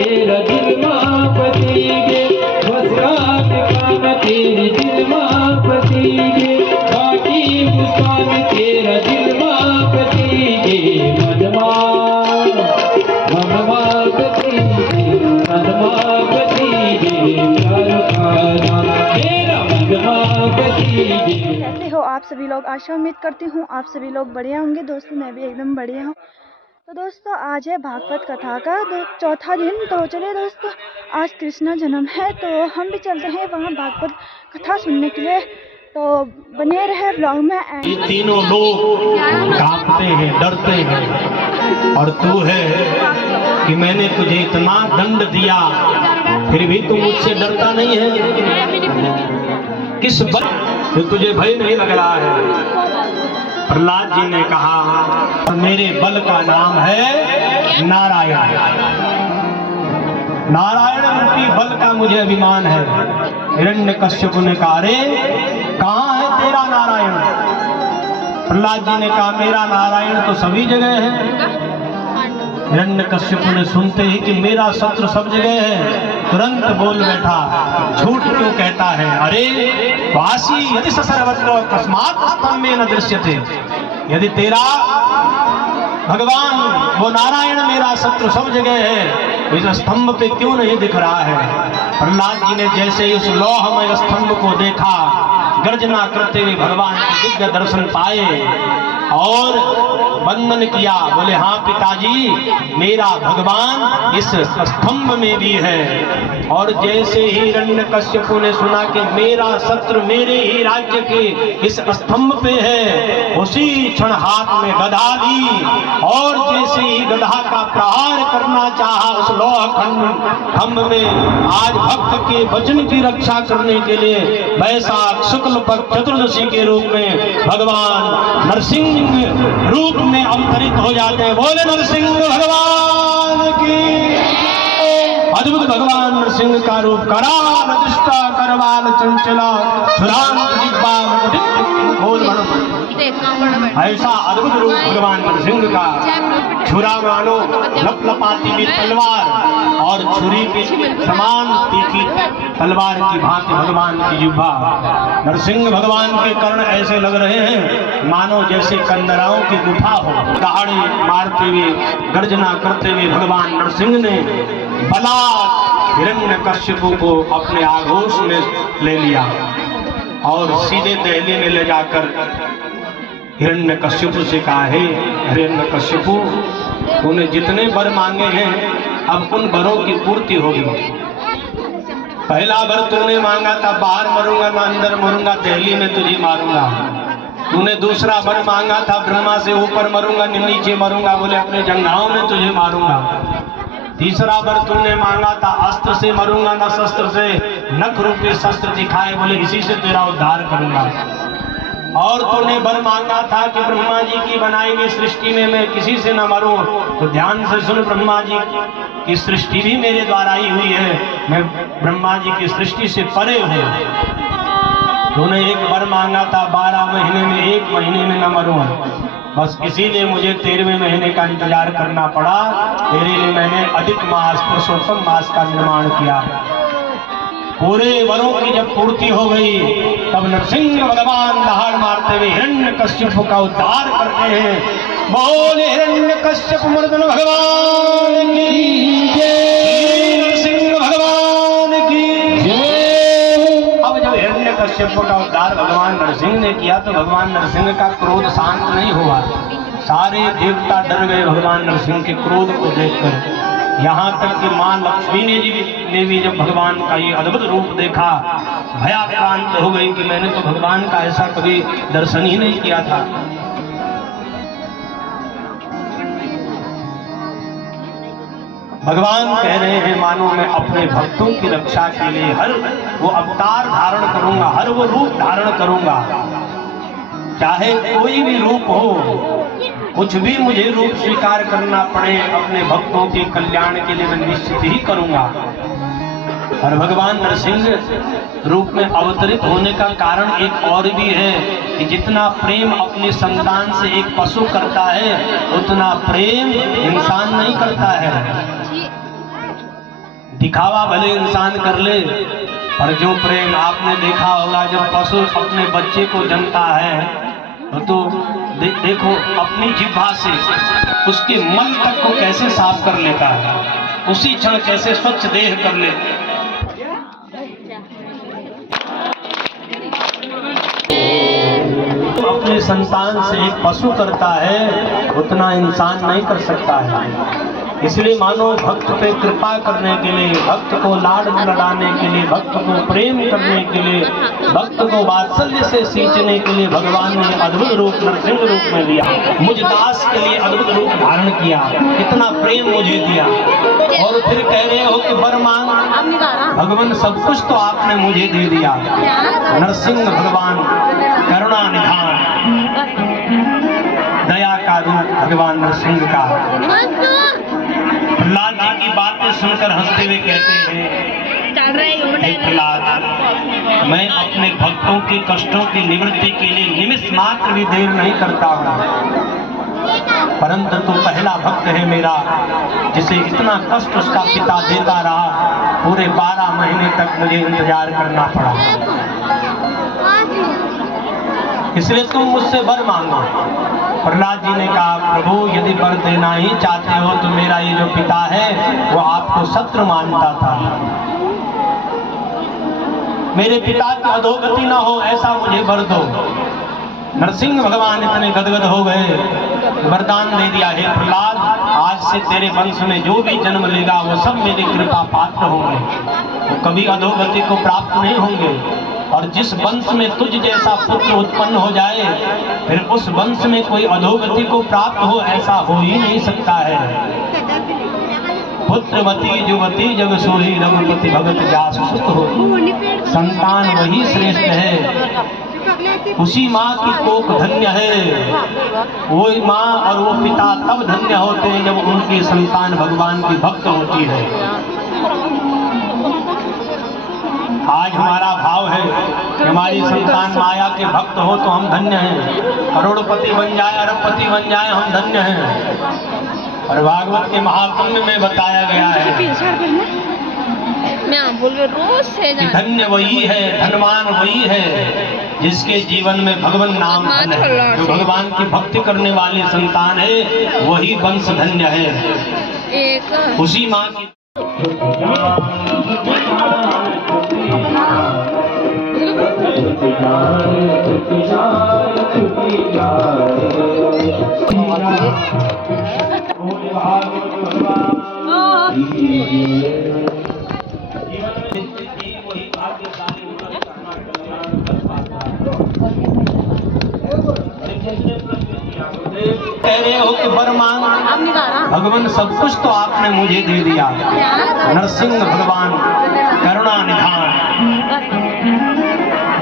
तेरा दिल माँ बसीगे, बस रात कान तेरे दिल माँ बसीगे, बाकी मुस्कान तेरा दिल माँ बसीगे, मनवा बसीगे, मनवा बसीगे, प्यार का मेरा मनवा बसीगे। कैसे हो आप सभी लोग? आशा उम्मीद करती हूँ आप सभी लोग बढ़िया होंगे। दोस्तों मैं भी एकदम बढ़िया हूँ। तो दोस्तों आज है भागवत कथा का चौथा दिन। तो चलिए दोस्तों आज कृष्ण जन्म है तो हम भी चलते हैं वहाँ भागवत कथा सुनने के लिए। तो बने रहे ब्लॉग में। ये तीनों लोग कांपते हैं, डरते हैं, और तू है कि मैंने तुझे इतना दंड दिया फिर भी तू मुझसे डरता नहीं है। किस बल तो तुझे भय नहीं लग रहा है? प्रहलाद जी ने कहा मेरे बल का नाम है नारायण। नारायण रूपी बल का मुझे अभिमान है। हिरण्यकश्यप ने कहा अरे कहाँ है तेरा नारायण? प्रहलाद जी ने कहा मेरा नारायण तो सभी जगह है। हिरण्यकश्यप ने सुनते ही कि मेरा शत्रु सब जगह है तुरंत बोल बैठा झूठ क्यों कहता है? अरे वासी यदि सर्वत्र तस्मात् स्तंभ में न दृश्यते। यदि तेरा भगवान वो नारायण मेरा शत्रु सब जगह है इस स्तंभ पे क्यों नहीं दिख रहा है? प्रहलाद जी ने जैसे ही उस लौहमय स्तंभ को देखा गर्जना करते हुए भगवान के दिव्य दर्शन पाए और वंदन किया। बोले हाँ पिताजी मेरा भगवान इस स्तंभ में भी है। और जैसे ही हिरण्यकश्यप ने सुना कि मेरा शत्रु मेरे ही राज्य के इस स्तंभ पे है उसी क्षण हाथ में गदा ली और जैसे ही गदा का प्रहार करना चाहा उस लौह खंभ में आज भक्त के वचन की रक्षा करने के लिए वैशाख शुक्ल पक्ष चतुर्दशी के रूप में भगवान नरसिंह रूप में अवतरित हो जाते हैं। बोले नरसिंह भगवान की। अद्भुत भगवान नरसिंह का रूप कराल दृष्टा करवाल चंचला छुरांत जिह्वा बोल ऐसा अद्भुत रूप भगवान नरसिंह का। छुरा मानो लपलपाती हुई तलवार और छुरी के समान तीखी तलवार की भांति भगवान की जिह्वा। नरसिंह भगवान के कर्ण ऐसे लग रहे हैं मानो जैसे कंदराओं की गुफा हो। दहाड़ी मारते हुए गर्जना करते हुए भगवान नरसिंह ने बलात् हिरण्यकश्यप को अपने आगोश में ले लिया और सीधे दहली में ले जाकर हिरण्यकश्यप से कहा है हिरण्यकश्यप तूने जितने वर मांगे हैं अब उन वरों की पूर्ति होगी। पहला वर तूने मांगा था बाहर मरूंगा ना अंदर मरूंगा दहली में तुझे मारूंगा। तूने दूसरा वर मांगा था ब्रह्मा से ऊपर मरूंगा नीचे मरूंगा बोले अपने जंघाओं में तुझे मारूंगा। तीसरा वर तूने मांगा था अस्त्र से मरूंगा ना शस्त्र से नख रूपी शस्त्र दिखाए बोले इसी से तेरा उद्धार करूंगा। और तूने वर मांगा था कि ब्रह्मा जी की बनाई हुई सृष्टि में मैं किसी से न मरूं। तो ध्यान से सुन ब्रह्मा जी की सृष्टि भी मेरे द्वारा ही हुई है मैं ब्रह्मा जी की सृष्टि से परे हूँ। तूने एक वर मांगा था 12 महीने में 1 महीने में न मरूं। बस इसीलिए मुझे 13वें महीने का इंतजार करना पड़ा। तेरे लिए मैंने अधिक मास पुरुषोत्तम मास का निर्माण किया। पूरे वरों की जब पूर्ति हो गई तब नरसिंह भगवान दहाड़ मारते हुए हिरण्यकश्यप का उद्धार करते हैं। बोले हिरण्यकश्यप मर्दन भगवान की जय, नरसिंह भगवान की जय। अब जब हिरण्यकश्यप का उद्धार भगवान नरसिंह ने किया तो भगवान नरसिंह का क्रोध शांत नहीं हुआ। सारे देवता डर गए भगवान नरसिंह के क्रोध को देखकर। यहाँ तक कि मां लक्ष्मी ने भी जब भगवान का ये अद्भुत रूप देखा भयाक्रांत हो गई कि मैंने तो भगवान का ऐसा कभी दर्शन ही नहीं किया था। भगवान कह रहे हैं मानो मैं अपने भक्तों की रक्षा के लिए हर वो अवतार धारण करूंगा, हर वो रूप धारण करूंगा, चाहे कोई भी रूप हो, कुछ भी मुझे रूप स्वीकार करना पड़े अपने भक्तों के कल्याण के लिए मैं निश्चित ही करूंगा। और भगवान नरसिंह रूप में अवतरित होने का कारण एक और भी है कि जितना प्रेम अपने संतान से एक पशु करता है उतना प्रेम इंसान नहीं करता है। दिखावा भले इंसान कर ले, पर जो प्रेम आपने देखा होगा जब पशु अपने बच्चे को जनता है तो देखो अपनी जिह्वा से उसके मन तक को कैसे साफ कर लेता है, उसी क्षण कैसे स्वच्छ देह कर ले। तो अपने संतान से एक पशु करता है उतना इंसान नहीं कर सकता है। इसलिए मानो भक्त पे कृपा करने के लिए, भक्त को लाड लड़ाने के लिए, भक्त को प्रेम करने के लिए, भक्त को वात्सल्य से सींचने के लिए भगवान ने अद्भुत रूप नरसिंह रूप में लिया, मुझ दास के लिए अद्भुत रूप धारण किया, इतना प्रेम मुझे दिया। और फिर कह रहे हो कि वर मांग, भगवान सब कुछ तो आपने मुझे दे दिया। नरसिंह भगवान करुणा निधान, दया का रूप भगवान नरसिंह का। प्रहलाद जी की बातें सुनकर हंसते हुए कहते हैं, हे प्रहलाद, मैं अपने भक्तों के कष्टों की निवृत्ति के लिए निमिष मात्र भी देर नहीं करता हूँ, परंतु तो पहला भक्त है मेरा जिसे इतना कष्ट उसका पिता देता रहा, पूरे 12 महीने तक मुझे इंतजार करना पड़ा। इसलिए तुम मुझसे वर मांगो। प्रहलाद जी ने कहा, प्रभु यदि वर देना ही चाहते हो तो मेरा ये जो पिता है वो आपको शत्रु मानता था, मेरे पिता की अधोगति न हो ऐसा मुझे वर दो। नरसिंह भगवान इतने गदगद हो गए, वरदान दे दिया, हे प्रहलाद, आज से तेरे वंश में जो भी जन्म लेगा वो सब मेरी कृपा पात्र होंगे, वो कभी अधोगति को प्राप्त नहीं होंगे। और जिस वंश में तुझ जैसा पुत्र उत्पन्न हो जाए फिर उस वंश में कोई अधोगति को प्राप्त हो ऐसा हो ही नहीं सकता है। पुत्रवती युवती जग सोही, रघुपति भगत जासु सुत हो। संतान वही श्रेष्ठ है, उसी माँ की कोख धन्य है। वो माँ और वो पिता तब धन्य होते हैं जब उनकी संतान भगवान की भक्त होती है। आज हमारा भाव है कि हमारी संतान माया के भक्त हो तो हम धन्य हैं, करोड़पति बन जाए, अरबपति बन जाए, हम धन्य हैं। और भागवत के महापुण्य में बताया गया है कि धन्य वही है, धनवान वही है जिसके जीवन में भगवान नाम धन है। जो भगवान की भक्ति करने वाली संतान है वही वंश धन्य है, उसी माँ की। कह रहे हो कि वर मांग, भगवान सब कुछ तो आपने मुझे दे दिया। नरसिंह भगवान करुणा निधान,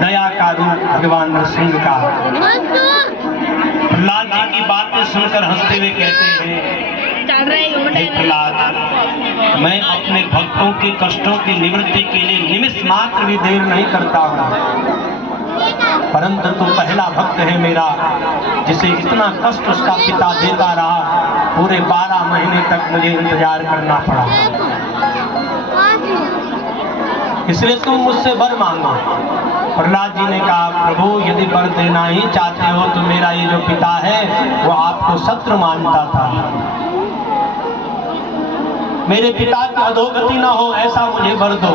दया का रूप भगवान नरसिंह का। प्रहलाद जी की बातें सुनकर हंसते हुए कहते हैं, हे प्रहलाद, मैं अपने भक्तों के कष्टों की निवृत्ति के लिए निमिष मात्र भी देर नहीं करता हूँ, परंतु तो पहला भक्त है मेरा जिसे इतना कष्ट उसका पिता देता रहा, पूरे 12 महीने तक मुझे इंतजार करना पड़ा। इसलिए तुम मुझसे वर मांगो। प्रहलाद जी ने कहा, प्रभु यदि वर देना ही चाहते हो तो मेरा ये जो पिता है वो आपको शत्रु मानता था, मेरे पिता की अधोगति न हो ऐसा मुझे वर दो।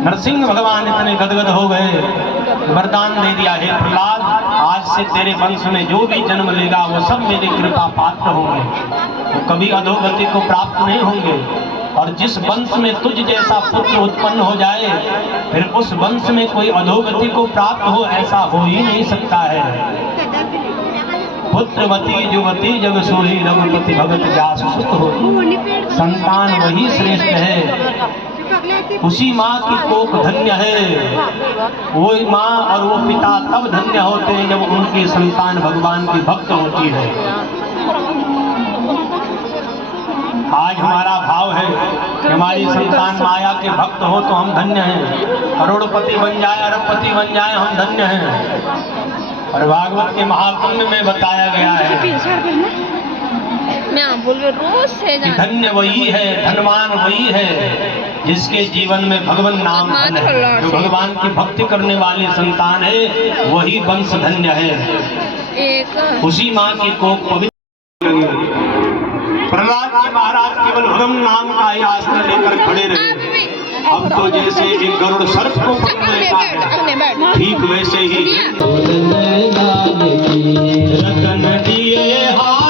नरसिंह भगवान इतने गदगद हो गए, वरदान दे दिया, हे प्रहलाद, आज से तेरे वंश में जो भी जन्म लेगा वो सब मेरी कृपा पात्र होंगे, वो कभी अधोगति को प्राप्त नहीं होंगे। और जिस वंश में तुझ जैसा पुत्र उत्पन्न हो जाए फिर उस वंश में कोई अधोगति को प्राप्त हो ऐसा हो ही नहीं सकता है। पुत्रवती युवती जग सोही, रघुपति भगत जासु सुत हो। संतान वही श्रेष्ठ है, उसी माँ की कोख धन्य है। वो माँ और वो पिता तब धन्य होते हैं जब उनकी संतान भगवान की भक्त होती है। आज हमारा भाव है कि हमारी संतान माया के भक्त हो तो हम धन्य हैं, करोड़पति बन जाए, अरबपति बन जाए, हम धन्य हैं। और भागवत के महापुण्य में बताया गया है कि धन्य वही है, धनवान वही है जिसके जीवन में भगवान नाम धन है, जो भगवान की भक्ति करने वाले संतान है वही वंश धन्य है। उसी माँ की कोख पवित्र लगी हुई है। प्रहलाद जी महाराज केवल भगवान नाम का ही आश्रय लेकर खड़े रहे। अब तो जैसे एक गरुड़ सर्प को पकड़ लेता है, ठीक वैसे ही रतन दिए हाथ